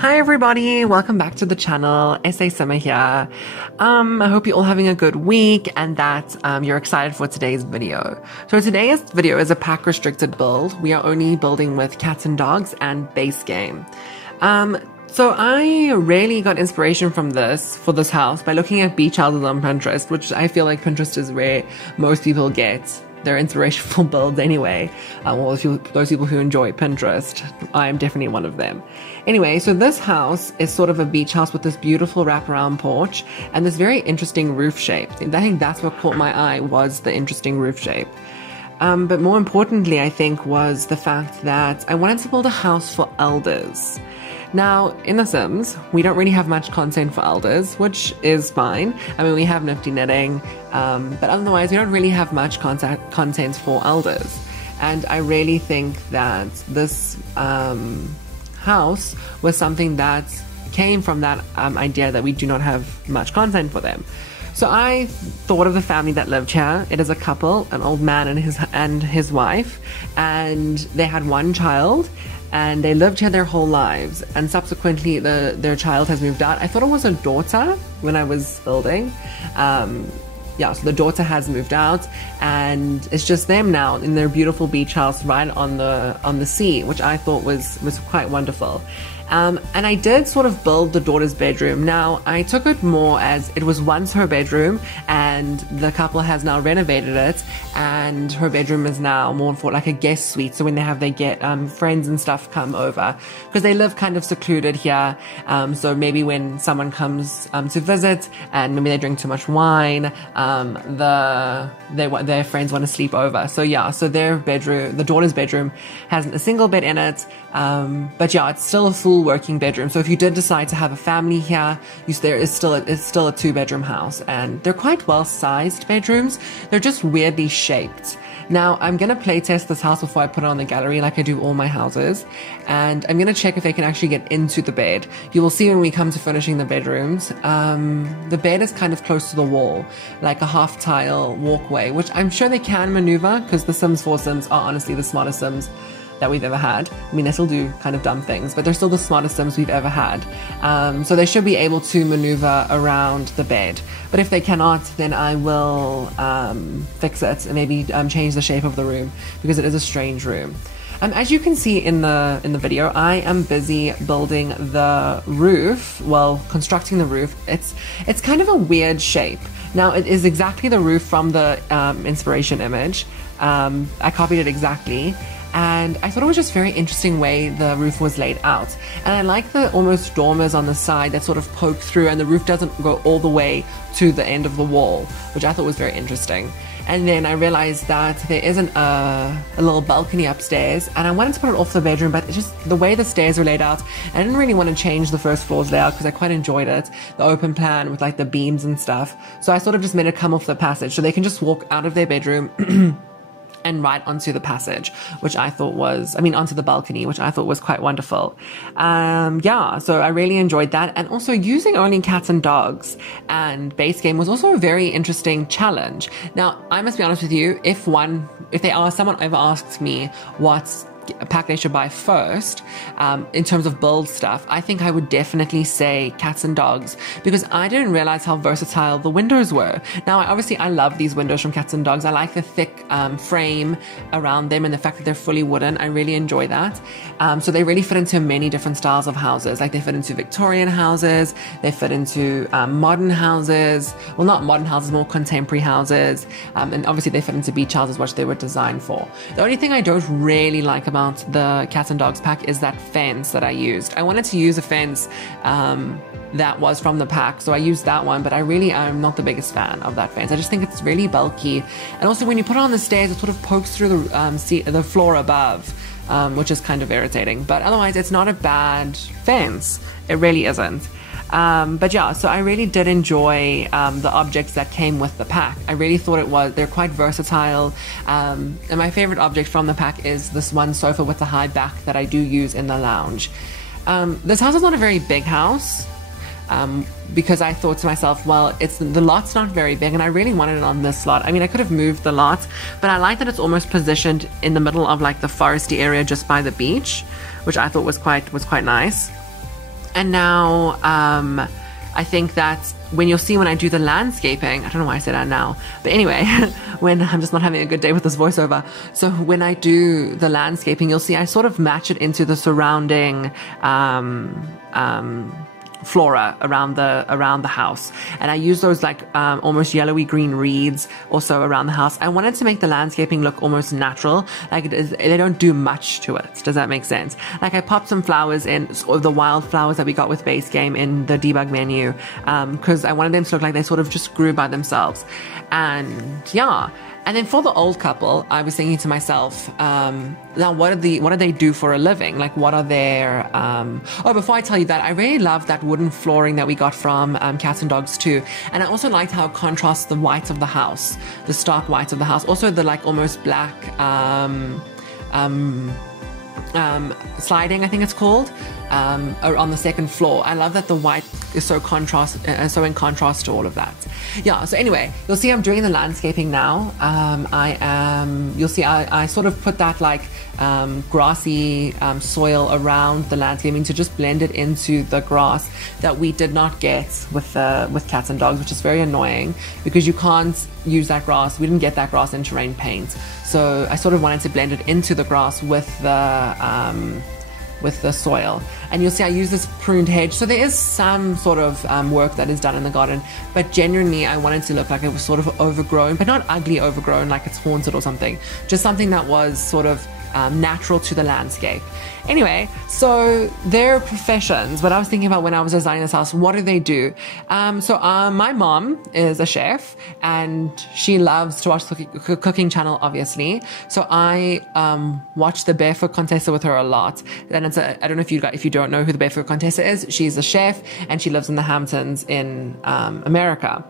Hi everybody, welcome back to the channel. SASimmer here. I hope you're all having a good week and that you're excited for today's video. So today's video is a pack restricted build. We are only building with cats and dogs and base game. So I really got inspiration from for this house by looking at beach houses on Pinterest, which I feel like Pinterest is where most people get their inspiration for builds anyway. Well, those people who enjoy Pinterest, I'm definitely one of them. Anyway, so this house is sort of a beach house with this beautiful wraparound porch and this very interesting roof shape. And I think that's what caught my eye, was the interesting roof shape. But more importantly, I think, was the fact that I wanted to build a house for elders. Now, in The Sims, we don't really have much content for elders, which is fine. I mean, we have nifty knitting, but otherwise we don't really have much content for elders. And I really think that this house was something that came from that idea that we do not have much content for them. So I thought of the family that lived here. It is a couple, an old man and his wife, and they had one child. And they lived here their whole lives, and subsequently their child has moved out. I thought it was a daughter when I was building. Yeah, so the daughter has moved out, and it's just them now in their beautiful beach house right on the sea, which I thought was quite wonderful. And I did sort of build the daughter's bedroom. Now, I took it more as it was once her bedroom, and the couple has now renovated it, and her bedroom is now more for like a guest suite. So when they get friends and stuff come over, because they live kind of secluded here. So maybe when someone comes to visit, and maybe they drink too much wine, their friends want to sleep over. So yeah, so their bedroom, the daughter's bedroom, has a single bed in it. But yeah, it's still a full working bedroom. So if you did decide to have a family here, it's still a 2-bedroom house, and they're quite well-sized bedrooms. They're just weirdly shaped. Now, I'm going to play test this house before I put it on the gallery, like I do all my houses, and I'm going to check if they can actually get into the bed. You will see when we come to finishing the bedrooms, the bed is kind of close to the wall, like a half-tile walkway, which I'm sure they can maneuver, because the Sims 4 Sims are honestly the smartest Sims that we've ever had. I mean, they still do kind of dumb things, but they're still the smartest Sims we've ever had. So they should be able to maneuver around the bed. But if they cannot, then I will fix it and maybe change the shape of the room, because it is a strange room. As you can see in the video, I am busy building the roof, well, constructing the roof. It's kind of a weird shape. Now, it is exactly the roof from the inspiration image. I copied it exactly. And I thought it was just a very interesting way the roof was laid out. And I like the almost dormers on the side that sort of poke through, and the roof doesn't go all the way to the end of the wall, which I thought was very interesting. And then I realized that there isn't a little balcony upstairs, and I wanted to put it off the bedroom, but it's just the way the stairs are laid out. I didn't really want to change the first floor's layout because I quite enjoyed it, the open plan with like the beams and stuff. So I sort of just made it come off the passage so they can just walk out of their bedroom and right onto the passage, which I thought onto the balcony, which I thought was quite wonderful. Yeah, so I really enjoyed that. And also using only cats and dogs and base game was also a very interesting challenge. Now, I must be honest with you, if someone ever asks me what's a pack they should buy first in terms of build stuff, I think I would definitely say cats and dogs, because I didn't realize how versatile the windows were. Now, obviously I love these windows from cats and dogs. I like the thick frame around them and the fact that they're fully wooden. I really enjoy that. So they really fit into many different styles of houses. Like they fit into Victorian houses, they fit into modern houses, well, not modern houses, more contemporary houses, and obviously they fit into beach houses, which they were designed for. The only thing I don't really like about the cats and dogs pack is that fence that I used. I wanted to use a fence that was from the pack, so I used that one, but I'm not the biggest fan of that fence. I just think it's really bulky, and also when you put it on the stairs, it sort of pokes through the floor above, which is kind of irritating. But otherwise, it's not a bad fence. It really isn't. But yeah, so I really did enjoy the objects that came with the pack. I really thought they're quite versatile. And my favorite object from the pack is this one sofa with the high back that I do use in the lounge. This house is not a very big house, because I thought to myself, well, the lot's not very big, and I really wanted it on this lot. I mean, I could have moved the lot, but I like that it's almost positioned in the middle of like the foresty area just by the beach, which I thought was quite nice. And now, I think that when I do the landscaping, I don't know why I said that now, but anyway, when I'm just not having a good day with this voiceover. So when I do the landscaping, you'll see I sort of match it into the surrounding, flora around the house, and I use those like almost yellowy green reeds also around the house. I wanted to make the landscaping look almost natural, like they don't do much to it. Does that make sense? Like I popped some flowers in, or the wildflowers that we got with base game in the debug menu, because I wanted them to look like they sort of just grew by themselves. And yeah. And then for the old couple, I was thinking to myself, now what do they do for a living? Like what are their, before I tell you that, I really love that wooden flooring that we got from Cats and Dogs 2. And I also liked how it contrasts the white of the house, the stark white of the house. Also the like almost black, sliding, I think it's called, on the second floor. I love that the white is so in contrast to all of that. Yeah, so anyway, you'll see I'm doing the landscaping now. You'll see I sort of put that like grassy soil around the landscaping to just blend it into the grass that we did not get with Cats and Dogs, which is very annoying because you can't use that grass. We didn't get that grass in terrain paint. So I sort of wanted to blend it into the grass with the soil. And you'll see I use this pruned hedge. So there is some sort of work that is done in the garden, but genuinely I wanted to look like it was sort of overgrown, but not ugly overgrown like it's haunted or something. Just something that was sort of natural to the landscape. Anyway, so their professions, what I was thinking about when I was designing this house, what do they do? My mom is a chef and she loves to watch the cooking channel, obviously. So I watch the Barefoot Contessa with her a lot. And I don't know if you don't know who the Barefoot Contessa is. She's a chef and she lives in the Hamptons in America.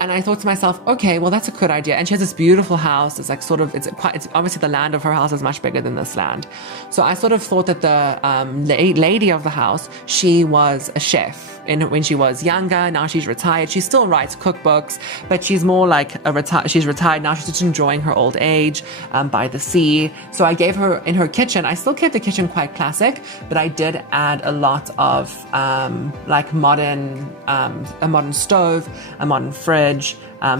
And I thought to myself, okay, well, that's a good idea. And she has this beautiful house. It's like sort of, it's obviously the land of her house is much bigger than this land. So I sort of thought that the lady of the house, she was a chef when she was younger. Now she's retired. She still writes cookbooks, but she's more like she's retired now. She's just enjoying her old age by the sea. So I gave her in her kitchen. I still kept the kitchen quite classic, but I did add a lot of like a modern stove, a modern fridge,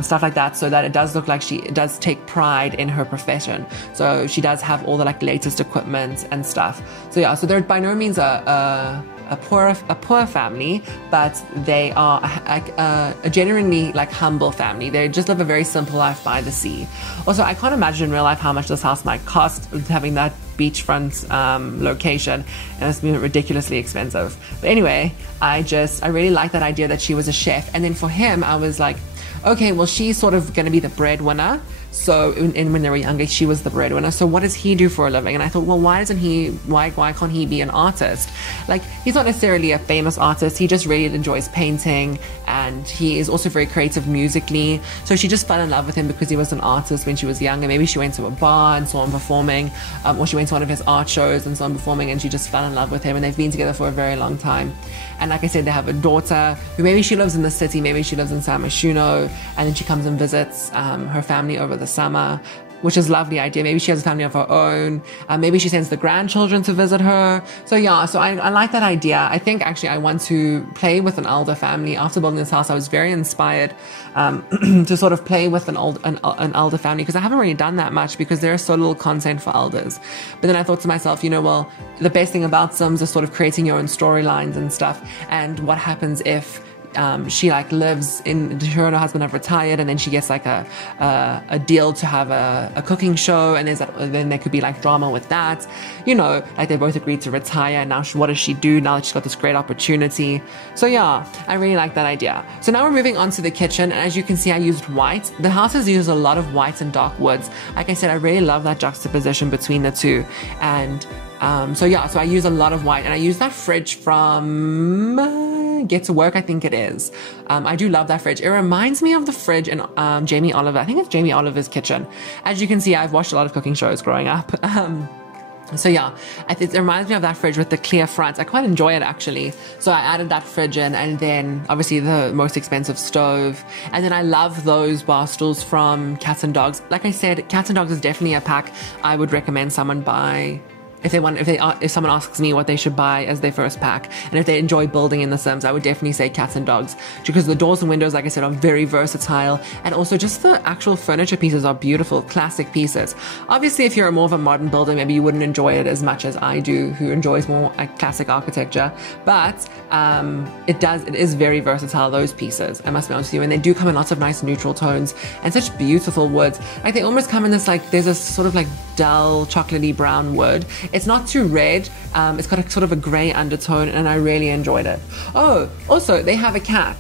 stuff like that, so that it does look like she does take pride in her profession. So she does have all the like latest equipment and stuff. So yeah, so they're by no means a poor family, but they are a genuinely like humble family. They just live a very simple life by the sea. Also, I can't imagine in real life how much this house might cost, having that beachfront location, and it's been ridiculously expensive. But anyway, I really like that idea that she was a chef. And then for him, I was like, okay, well, she's sort of going to be the breadwinner. So when they were younger, she was the breadwinner. So what does he do for a living? And I thought, well, why can't he be an artist? Like, he's not necessarily a famous artist. He just really enjoys painting, and he is also very creative musically. So she just fell in love with him because he was an artist when she was younger. Maybe she went to a bar and saw him performing, or she went to one of his art shows and saw him performing, and she just fell in love with him. And they've been together for a very long time. And like I said, they have a daughter who maybe she lives in the city, maybe she lives in San Myshuno, and then she comes and visits her family over the summer, which is a lovely idea. Maybe she has a family of her own. Maybe she sends the grandchildren to visit her. So yeah, so I like that idea. I think actually I want to play with an elder family. After building this house, I was very inspired to sort of play with an elder family, because I haven't really done that much because there is so little content for elders. But then I thought to myself, well, the best thing about Sims is sort of creating your own storylines and stuff. And what happens if she like lives in, her and her husband have retired, and then she gets like a deal to have a cooking show, and then there could be like drama with that, like they both agreed to retire, and now what does she do now that she's got this great opportunity? So yeah, I really like that idea. So now we're moving on to the kitchen, and as you can see, I used white. The house has used a lot of white and dark woods. Like I said, I really love that juxtaposition between the two. And so I use a lot of white, and I use that fridge from Get to Work, I think it is. I do love that fridge. It reminds me of the fridge in Jamie Oliver. I think it's Jamie Oliver's kitchen. As you can see, I've watched a lot of cooking shows growing up. So yeah, it reminds me of that fridge with the clear front. I quite enjoy it, actually. So I added that fridge in, and then obviously the most expensive stove. And then I love those bar stools from Cats and Dogs. Like I said, Cats and Dogs is definitely a pack I would recommend someone buy if someone asks me what they should buy as their first pack, and if they enjoy building in The Sims, I would definitely say cats and dogs, because the doors and windows, like I said, are very versatile, and also just the actual furniture pieces are beautiful, classic pieces. Obviously, if you're more of a modern builder, maybe you wouldn't enjoy it as much as I do, who enjoys more classic architecture, but it is very versatile, those pieces, I must be honest with you, and they do come in lots of nice neutral tones and such beautiful woods. Like, they almost come in this, like, there's a sort of like dull chocolatey brown wood. It's not too red. It's got a sort of a grey undertone, and I really enjoyed it. Oh, also, they have a cat.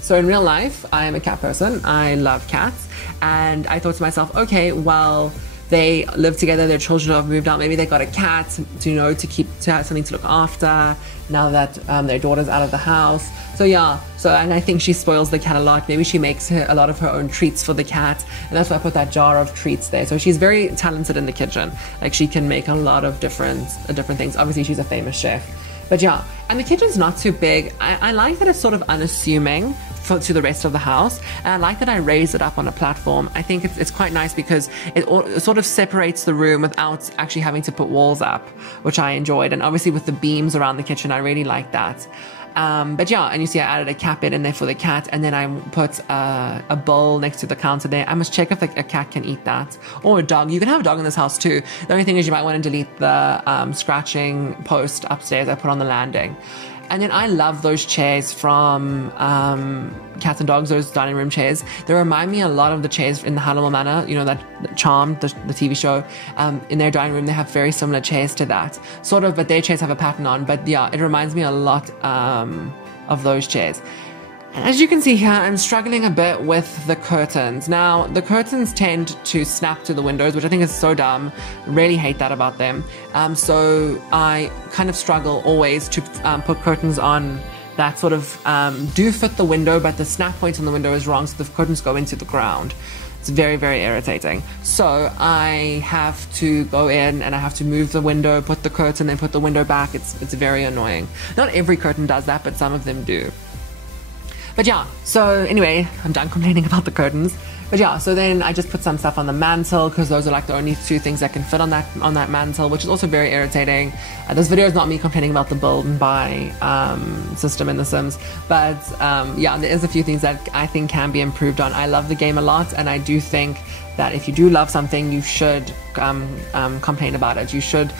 So in real life, I am a cat person. I love cats. And I thought to myself, okay, well, they live together, their children have moved out, maybe they got a cat to have something to look after now that their daughter's out of the house. So yeah, and I think she spoils the cat a lot. Maybe she makes a lot of her own treats for the cat, and that's why I put that jar of treats there. So she's very talented in the kitchen. Like, she can make a lot of different things. Obviously, she's a famous chef. But yeah, and the kitchen's not too big. I like that it's sort of unassuming to the rest of the house, and I like that I raised it up on a platform. I think it's quite nice because it sort of separates the room without actually having to put walls up, which I enjoyed. And obviously with the beams around the kitchen, I really like that. But yeah, and you see I added a cat bed in there for the cat, and then I put a bowl next to the counter there. I must check if a cat can eat that, or a dog. You can have a dog in this house too. The only thing is you might want to delete the scratching post upstairs I put on the landing. And then I love those chairs from Cats and Dogs, those dining room chairs. They remind me a lot of the chairs in the Hannibal Manor, you know, that Charmed, the TV show. In their dining room, they have very similar chairs to that. Sort of, but their chairs have a pattern on. But yeah, it reminds me a lot of those chairs. And as you can see here, I'm struggling a bit with the curtains. Now, the curtains tend to snap to the windows, which I think is so dumb. Really hate that about them. So I kind of struggle always to put curtains on that sort of do fit the window, but the snap point on the window is wrong, so the curtains go into the ground. It's very, very irritating. So I have to go in and I have to move the window, put the curtain, then put the window back. It's very annoying. Not every curtain does that, but some of them do. But yeah, so anyway, I'm done complaining about the curtains. But yeah, so then I just put some stuff on the mantle, because those are like the only two things that can fit on that mantle, which is also very irritating. This video is not me complaining about the build and buy system in The Sims, but yeah, there is a few things that I think can be improved on. I love the game a lot, and I do think that if you do love something, you should complain about it. You should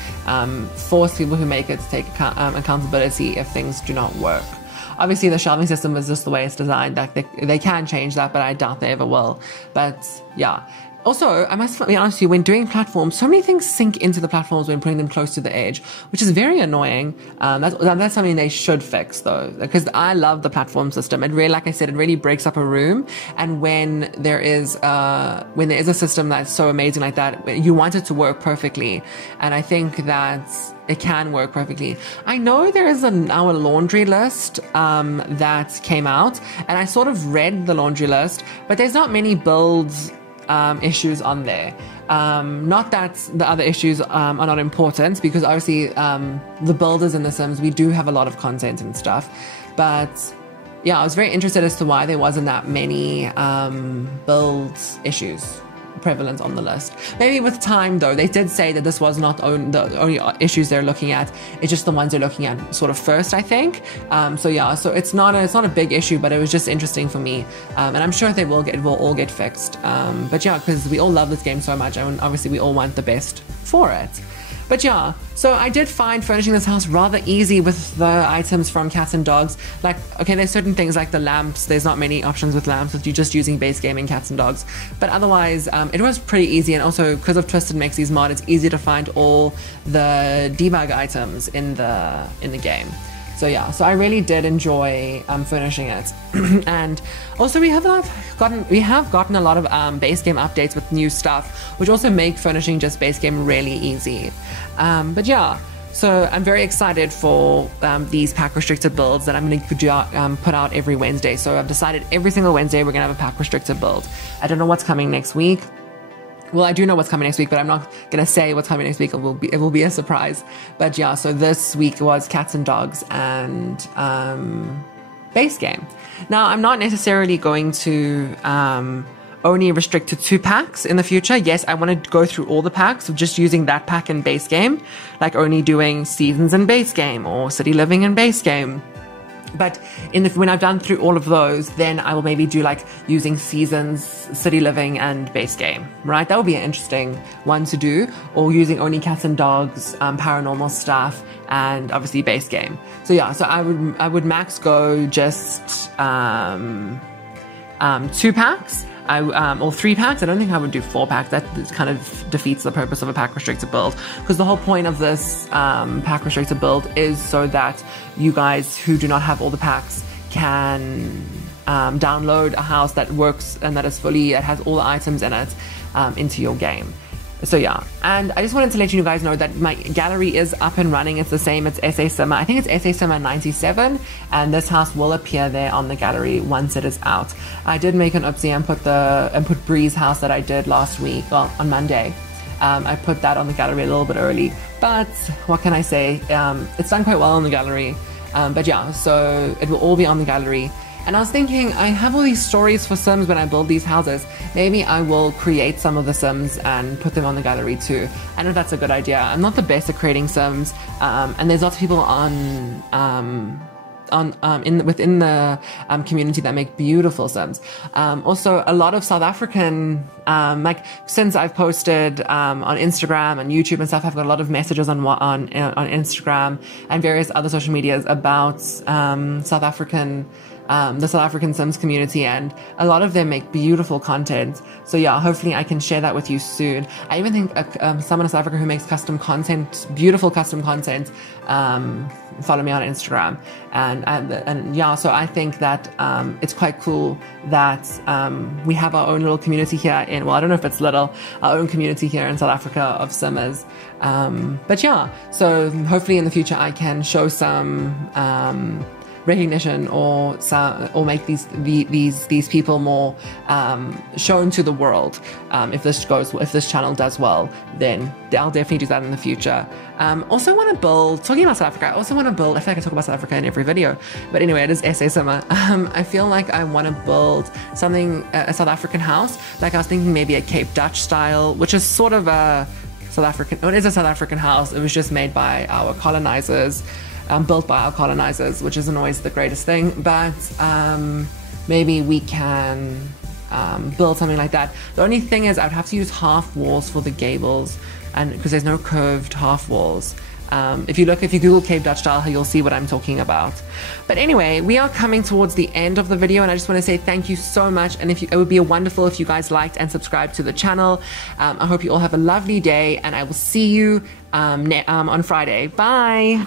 force people who make it to take accountability if things do not work. Obviously, the shelving system is just the way it's designed. That they can change that, but I doubt they ever will. But yeah. Also, I must be honest with you, when doing platforms, so many things sink into the platforms when putting them close to the edge, which is very annoying. That's something they should fix, though, because I love the platform system. It really, like I said, it really breaks up a room. And when there is a system that's so amazing like that, you want it to work perfectly. And I think that it can work perfectly. I know there is now a laundry list that came out, and I sort of read the laundry list, but there's not many builds issues on there. Not that the other issues are not important, because obviously the builders in The Sims, we do have a lot of content and stuff. But yeah, I was very interested as to why there wasn't that many build issues prevalent on the list. Maybe with time, though, they did say that this was not the only issues they're looking at. It's just the ones they're looking at sort of first, I think. So yeah, so it's not a big issue, but it was just interesting for me, and I'm sure it will all get fixed. But yeah, because we all love this game so much, and obviously we all want the best for it. But yeah, so I did find furnishing this house rather easy with the items from Cats and Dogs. Like, okay, there's certain things like the lamps. There's not many options with lamps if you're just using base game in Cats and Dogs. But otherwise, it was pretty easy. And also, because of Twisted Mexie's mod, it's easy to find all the debug items in the game. So yeah, so I really did enjoy furnishing it. And also we have gotten a lot of base game updates with new stuff, which also make furnishing just base game really easy. But yeah, so I'm very excited for these pack restricted builds that I'm going to put out every Wednesday. So I've decided every single Wednesday we're going to have a pack restricted build. I don't know what's coming next week. Well, I do know what's coming next week, but I'm not going to say what's coming next week. It will be a surprise. But yeah, so this week was Cats and Dogs and base game. Now, I'm not necessarily going to only restrict to 2 packs in the future. Yes, I want to go through all the packs of just using that pack in base game, like only doing seasons in base game or city living in base game. But when I've done through all of those, then I will maybe do like using seasons, city living, and base game, right? That would be an interesting one to do, or using only cats and dogs, paranormal stuff, and obviously base game. So yeah, so I would max go just 2 packs. Or 3 packs. I don't think I would do 4 packs. That kind of defeats the purpose of a pack restricted build, because the whole point of this pack restricted build is so that you guys who do not have all the packs can download a house that works and that has all the items in it into your game. So yeah, and I just wanted to let you guys know that my gallery is up and running. It's the same, it's SASimmer. I think it's SASimmer 97, and this house will appear there on the gallery once it is out. I did make an oopsie and put Bree's house that I did last week, well, on Monday. I put that on the gallery a little bit early, but what can I say? It's done quite well on the gallery. But yeah, so it will all be on the gallery. And I was thinking, I have all these stories for Sims when I build these houses. Maybe I will create some of the Sims and put them on the gallery too. I know that's a good idea. I'm not the best at creating Sims, and there's lots of people within the community that make beautiful Sims. Also, a lot of South African, like since I've posted on Instagram and YouTube and stuff, I've got a lot of messages on Instagram and various other social medias about South African. The South African Sims community, and a lot of them make beautiful content. So yeah, hopefully I can share that with you soon. I even think someone in South Africa who makes custom content, beautiful custom content, follow me on Instagram, and yeah, so I think that it's quite cool that we have our own little community here well, I don't know if it's little, our own community here in South Africa of Simmers. But yeah, so hopefully in the future I can show some recognition or make these people more shown to the world. If this channel does well, then I'll definitely do that in the future. Also want to build, talking about South Africa, I also want to build, I feel like I talk about South Africa in every video, but anyway, it is SASimmer. I feel like I want to build something, a South African house. Like I was thinking maybe a Cape Dutch style, which is sort of a South African, it is a South African house. It was just made by our colonizers. Built by our colonizers, which isn't always the greatest thing, but maybe we can build something like that. The only thing is I'd have to use half walls for the gables, and because there's no curved half walls. If you Google Cape Dutch style, you'll see what I'm talking about. But anyway, we are coming towards the end of the video, and I just want to say thank you so much. And it would be wonderful if you guys liked and subscribed to the channel. I hope you all have a lovely day, and I will see you on Friday. Bye.